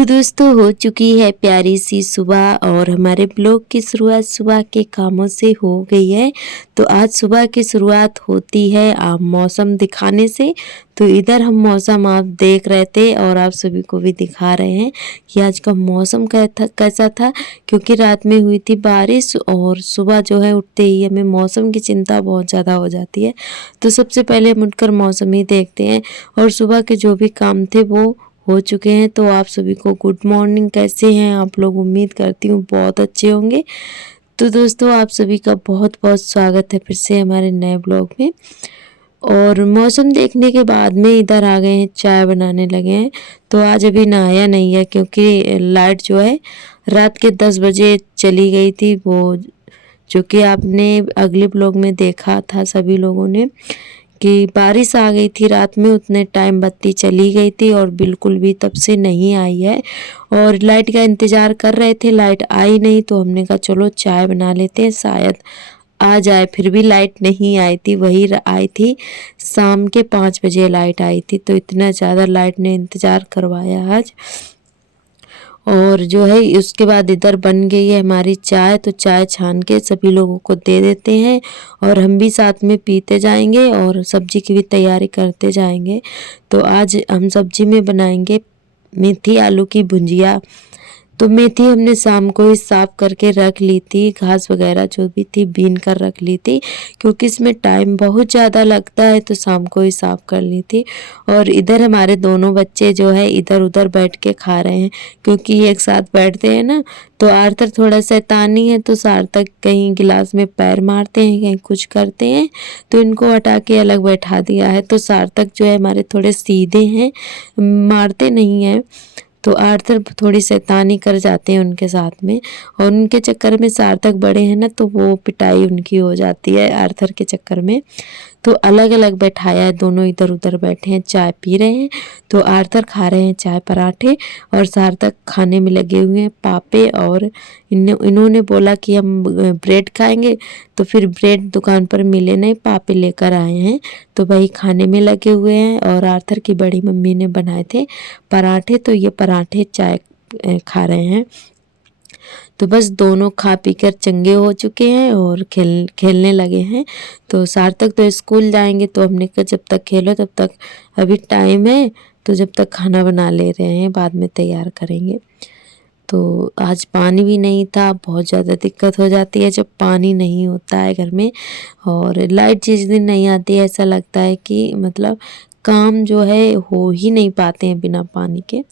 तो दोस्तों हो चुकी है प्यारी सी सुबह और हमारे ब्लॉग की शुरुआत सुबह के कामों से हो गई है। तो आज सुबह की शुरुआत होती है आप मौसम दिखाने से। तो इधर हम मौसम आप देख रहे थे और आप सभी को भी दिखा रहे हैं कि आज का मौसम कैसा था, क्योंकि रात में हुई थी बारिश और सुबह जो है उठते ही हमें मौसम की चिंता बहुत ज़्यादा हो जाती है। तो सबसे पहले हम उठकर मौसम ही देखते हैं और सुबह के जो भी काम थे वो हो चुके हैं। तो आप सभी को गुड मॉर्निंग, कैसे हैं आप लोग? उम्मीद करती हूँ बहुत अच्छे होंगे। तो दोस्तों आप सभी का बहुत बहुत स्वागत है फिर से हमारे नए ब्लॉग में। और मौसम देखने के बाद में इधर आ गए हैं, चाय बनाने लगे हैं। तो आज अभी नहाया नहीं है क्योंकि लाइट जो है रात के 10 बजे चली गई थी, वो जो कि आपने अगले ब्लॉग में देखा था सभी लोगों ने कि बारिश आ गई थी रात में, उतने टाइम बत्ती चली गई थी और बिल्कुल भी तब से नहीं आई है। और लाइट का इंतज़ार कर रहे थे, लाइट आई नहीं तो हमने कहा चलो चाय बना लेते हैं, शायद आ जाए। फिर भी लाइट नहीं आई थी, वही आई थी शाम के 5 बजे लाइट आई थी। तो इतना ज़्यादा लाइट ने इंतज़ार करवाया आज। और जो है उसके बाद इधर बन गई है हमारी चाय। तो चाय छान के सभी लोगों को दे देते हैं और हम भी साथ में पीते जाएंगे और सब्जी की भी तैयारी करते जाएंगे। तो आज हम सब्जी में बनाएंगे मेथी आलू की भुंजिया। तो मेथी हमने शाम को ही साफ करके रख ली थी, घास वगैरह जो भी थी बीन कर रख ली थी, क्योंकि इसमें टाइम बहुत ज़्यादा लगता है तो शाम को ही साफ कर ली थी। और इधर हमारे दोनों बच्चे जो है इधर उधर बैठ के खा रहे हैं, क्योंकि एक साथ बैठते हैं ना। तो आर्थर थोड़ा शैतानी है, तो सार्थक कहीं गिलास में पैर मारते हैं, कहीं कुछ करते हैं, तो इनको हटा के अलग बैठा दिया है। तो सार्थक जो है हमारे थोड़े सीधे हैं, मारते नहीं हैं। तो आर्थर थोड़ी शैतानी कर जाते हैं उनके साथ में, और उनके चक्कर में सार्थक बड़े हैं ना, तो वो पिटाई उनकी हो जाती है आर्थर के चक्कर में। तो अलग अलग बैठाया है, दोनों इधर उधर बैठे हैं, चाय पी रहे हैं। तो आर्थर खा रहे हैं चाय पराठे और सार्थक खाने में लगे हुए हैं पापे। और इन्होंने बोला कि हम ब्रेड खाएंगे, तो फिर ब्रेड दुकान पर मिले नहीं, पापे लेकर आए हैं, तो वही खाने में लगे हुए हैं। और आर्थर की बड़ी मम्मी ने बनाए थे पराठे, तो ये पराठे चाय खा रहे हैं। तो बस दोनों खा पी कर चंगे हो चुके हैं और खेलने लगे हैं। तो सार्थक तो स्कूल जाएंगे, तो हमने कहा जब तक खेलो तब तक, अभी टाइम है, तो जब तक खाना बना ले रहे हैं, बाद में तैयार करेंगे। तो आज पानी भी नहीं था, बहुत ज़्यादा दिक्कत हो जाती है जब पानी नहीं होता है घर में। और लाइट जिस दिन नहीं आती है ऐसा लगता है कि मतलब काम जो है हो ही नहीं पाते हैं बिना पानी के।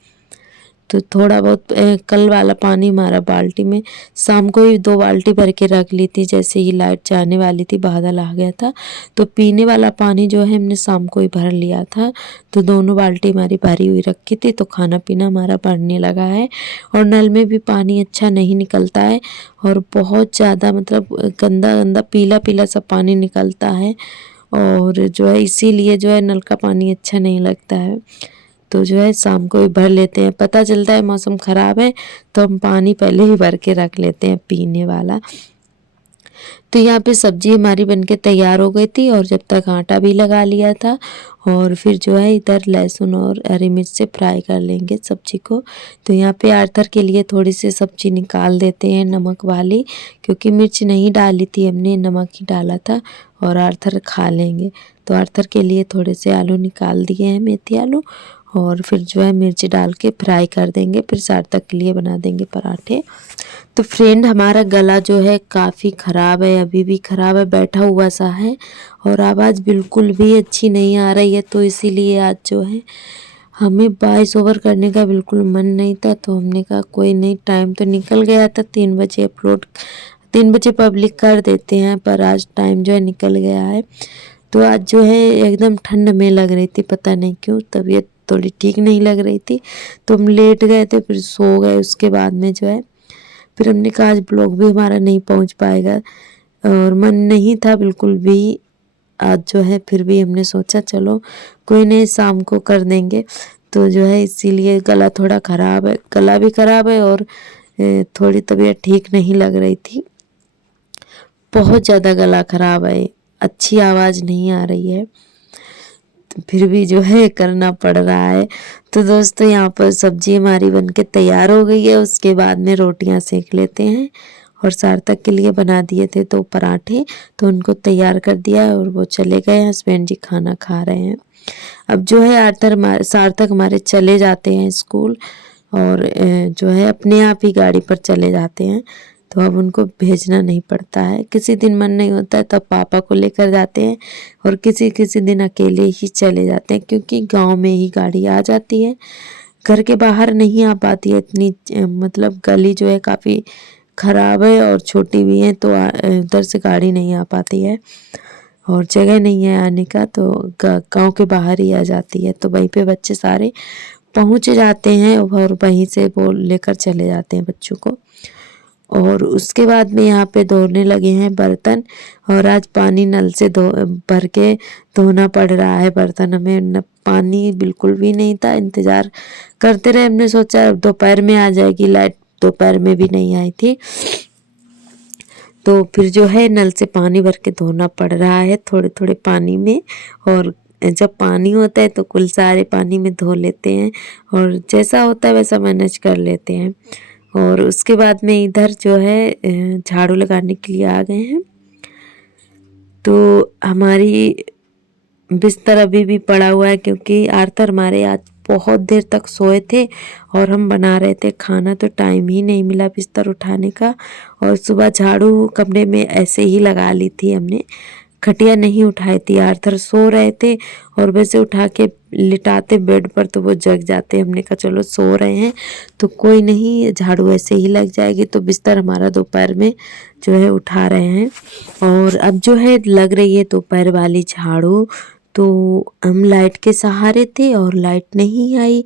तो थोड़ा बहुत कल वाला पानी हमारा बाल्टी में, शाम को ही 2 बाल्टी भर के रख ली थी, जैसे ही लाइट जाने वाली थी बादल आ गया था, तो पीने वाला पानी जो है हमने शाम को ही भर लिया था। तो दोनों बाल्टी हमारी भरी हुई रखी थी, तो खाना पीना हमारा बढ़ने लगा है। और नल में भी पानी अच्छा नहीं निकलता है और बहुत ज़्यादा मतलब गंदा गंदा पीला पीला सा पानी निकलता है, और जो है इसीलिए जो है नल का पानी अच्छा नहीं लगता है। तो जो है शाम को ही भर लेते हैं, पता चलता है मौसम ख़राब है तो हम पानी पहले ही भर के रख लेते हैं पीने वाला। तो यहाँ पे सब्जी हमारी बनके तैयार हो गई थी और जब तक आटा भी लगा लिया था। और फिर जो है इधर लहसुन और हरी मिर्च से फ्राई कर लेंगे सब्जी को। तो यहाँ पे आर्थर के लिए थोड़ी सी सब्जी निकाल देते हैं नमक वाली, क्योंकि मिर्च नहीं डाली थी हमने, नमक ही डाला था और आर्थर खा लेंगे। तो आर्थर के लिए थोड़े से आलू निकाल दिए हैं, मेथी आलू, और फिर जो है मिर्च डाल के फ्राई कर देंगे। फिर सार्थक के लिए बना देंगे पराठे। तो फ्रेंड हमारा गला जो है काफ़ी ख़राब है, अभी भी ख़राब है, बैठा हुआ सा है और आवाज़ बिल्कुल भी अच्छी नहीं आ रही है। तो इसीलिए आज जो है हमें वॉइस ओवर करने का बिल्कुल मन नहीं था, तो हमने कहा कोई नहीं, टाइम तो निकल गया था, 3 बजे अपलोड, 3 बजे पब्लिक कर देते हैं, पर आज टाइम जो है निकल गया है। तो आज जो है एकदम ठंड में लग रही थी, पता नहीं क्यों तबीयत थोड़ी ठीक नहीं लग रही थी, तो हम लेट गए थे, फिर सो गए। उसके बाद में जो है फिर हमने कहा आज ब्लॉग भी हमारा नहीं पहुंच पाएगा और मन नहीं था बिल्कुल भी आज जो है, फिर भी हमने सोचा चलो कोई नहीं, शाम को कर देंगे। तो जो है इसीलिए गला थोड़ा ख़राब है, गला भी ख़राब है और थोड़ी तबीयत ठीक नहीं लग रही थी, बहुत ज़्यादा गला ख़राब है, अच्छी आवाज़ नहीं आ रही है। फिर भी जो है करना पड़ रहा है। तो दोस्तों यहाँ पर सब्जी हमारी बनके तैयार हो गई है। उसके बाद में रोटियां सेक लेते हैं और सार्थक के लिए बना दिए थे तो पराठे, तो उनको तैयार कर दिया है और वो चले गए। हस्बैंड जी खाना खा रहे हैं। अब जो है सार्थक हमारे चले जाते हैं स्कूल और जो है अपने आप ही गाड़ी पर चले जाते हैं, तो अब उनको भेजना नहीं पड़ता है। किसी दिन मन नहीं होता है तब पापा को लेकर जाते हैं और किसी किसी दिन अकेले ही चले जाते हैं, क्योंकि गांव में ही गाड़ी आ जाती है, घर के बाहर नहीं आ पाती है। इतनी मतलब गली जो है काफ़ी ख़राब है और छोटी भी है, तो उधर से गाड़ी नहीं आ पाती है और जगह नहीं है आने का, तो गांव के बाहर ही आ जाती है। तो वहीं पे बच्चे सारे पहुंच जाते हैं और वहीं से वो लेकर चले जाते हैं बच्चों को। और उसके बाद में यहाँ पे धोने लगे हैं बर्तन, और आज पानी नल से भर के धोना पड़ रहा है बर्तन। हमें पानी बिल्कुल भी नहीं था, इंतज़ार करते रहे। हमने सोचा दोपहर में आ जाएगी लाइट, दोपहर में भी नहीं आई थी, तो फिर जो है नल से पानी भर के धोना पड़ रहा है थोड़े थोड़े पानी में। और जब पानी होता है तो कुल सारे पानी में धो लेते हैं और जैसा होता है वैसा मैनेज कर लेते हैं। और उसके बाद में इधर जो है झाड़ू लगाने के लिए आ गए हैं। तो हमारी बिस्तर अभी भी पड़ा हुआ है, क्योंकि आर्थर हमारे आज बहुत देर तक सोए थे और हम बना रहे थे खाना, तो टाइम ही नहीं मिला बिस्तर उठाने का। और सुबह झाड़ू कमरे में ऐसे ही लगा ली थी हमने, खटिया नहीं उठाई थी। आर्थर सो रहे थे और वैसे उठा के लिटाते बेड पर तो वो जग जाते। हमने कहा चलो सो रहे हैं तो कोई नहीं, झाड़ू ऐसे ही लग जाएगी। तो बिस्तर हमारा दोपहर में जो है उठा रहे हैं। और अब जो है लग रही है दोपहर वाली झाड़ू। तो हम लाइट के सहारे थे और लाइट नहीं आई,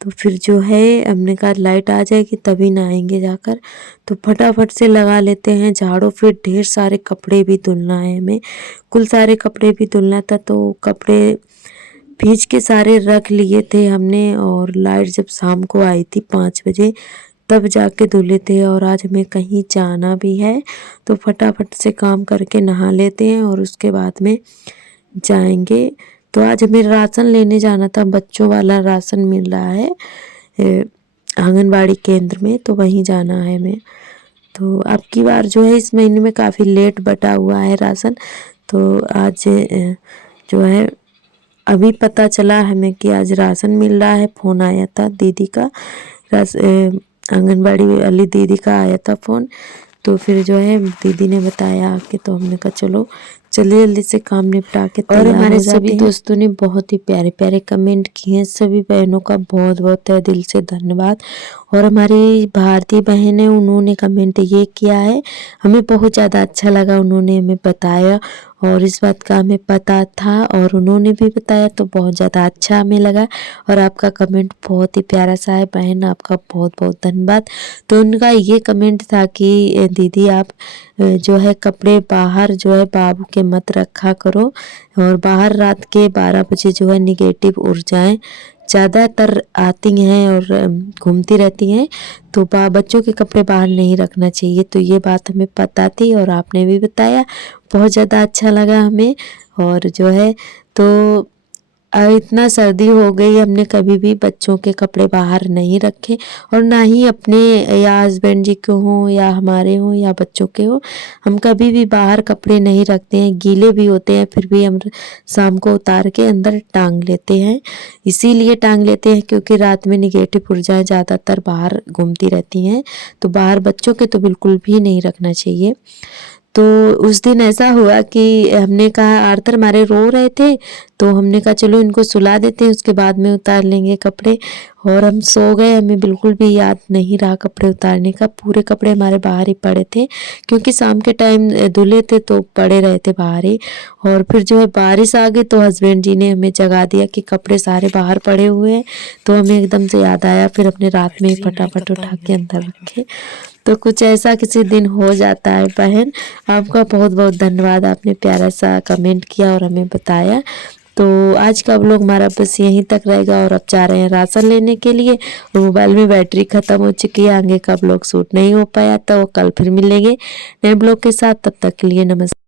तो फिर जो है हमने कहा लाइट आ जाएगी तभी नहाएंगे जाकर, तो फटाफट से लगा लेते हैं झाड़ू। फिर ढेर सारे कपड़े भी धुलना है हमें, कुल सारे कपड़े भी धुलना था, तो कपड़े भीज के सारे रख लिए थे हमने। और लाइट जब शाम को आई थी 5 बजे तब जाके धुले थे। और आज हमें कहीं जाना भी है, तो फटाफट से काम करके नहा लेते हैं और उसके बाद में जाएंगे। तो आज हमें राशन लेने जाना था, बच्चों वाला राशन मिल रहा है आंगनबाड़ी केंद्र में, तो वहीं जाना है हमें। तो अब की बार जो है इस महीने में काफ़ी लेट बटा हुआ है राशन, तो आज जो है अभी पता चला हमें कि आज राशन मिल रहा है। फ़ोन आया था दीदी का, आंगनबाड़ी वाली दीदी का आया था फ़ोन, तो फिर जो है दीदी ने बताया कि, तो हमने कहा चलो जल्दी जल्दी से काम निपटा के तैयार हो जाते हैं। और हमारे सभी दोस्तों ने बहुत ही प्यारे प्यारे कमेंट किए हैं, सभी बहनों का बहुत बहुत तहे दिल से धन्यवाद। और हमारी भारतीय बहन है, उन्होंने कमेंट ये किया है, हमें बहुत ज़्यादा अच्छा लगा, उन्होंने हमें बताया और इस बात का हमें पता था और उन्होंने भी बताया, तो बहुत ज़्यादा अच्छा हमें लगा। और आपका कमेंट बहुत ही प्यारा सा है बहन, आपका बहुत बहुत धन्यवाद। तो उनका ये कमेंट था कि दीदी आप जो है कपड़े बाहर जो है बाबू के मत रखा करो, और बाहर रात के 12 बजे जो है निगेटिव ऊर्जाएं ज़्यादातर आती हैं और घूमती रहती हैं, तो बच्चों के कपड़े बाहर नहीं रखना चाहिए। तो ये बात हमें पता थी और आपने भी बताया, बहुत ज़्यादा अच्छा लगा हमें। और जो है तो इतना सर्दी हो गई, हमने कभी भी बच्चों के कपड़े बाहर नहीं रखे, और ना ही अपने या हस्बैंड जी के हों या हमारे हों या बच्चों के हों, हम कभी भी बाहर कपड़े नहीं रखते हैं। गीले भी होते हैं फिर भी हम शाम को उतार के अंदर टांग लेते हैं। इसीलिए टांग लेते हैं क्योंकि रात में निगेटिव ऊर्जाएं ज़्यादातर बाहर घूमती रहती हैं, तो बाहर बच्चों के तो बिल्कुल भी नहीं रखना चाहिए। तो उस दिन ऐसा हुआ कि हमने कहा, आर्थर हमारे रो रहे थे, तो हमने कहा चलो इनको सुला देते हैं, उसके बाद में उतार लेंगे कपड़े। और हम सो गए, हमें बिल्कुल भी याद नहीं रहा कपड़े उतारने का। पूरे कपड़े हमारे बाहर ही पड़े थे, क्योंकि शाम के टाइम धुले थे तो पड़े रहे थे बाहर ही। और फिर जो है बारिश आ गई, तो हस्बैंड जी ने हमें जगा दिया कि कपड़े सारे बाहर पड़े हुए हैं, तो हमें एकदम से याद आया, फिर अपने रात में ही फटाफट उठा के अंदर रखे। तो कुछ ऐसा किसी दिन हो जाता है बहन। आपका बहुत बहुत धन्यवाद, आपने प्यारा सा कमेंट किया और हमें बताया। तो आज का व्लॉग हमारा बस यहीं तक रहेगा, और अब जा रहे हैं राशन लेने के लिए, और मोबाइल में बैटरी ख़त्म हो चुकी है, आगे का व्लॉग शूट नहीं हो पाया, तो कल फिर मिलेंगे नए ब्लॉग के साथ। तब तक के लिए नमस्कार।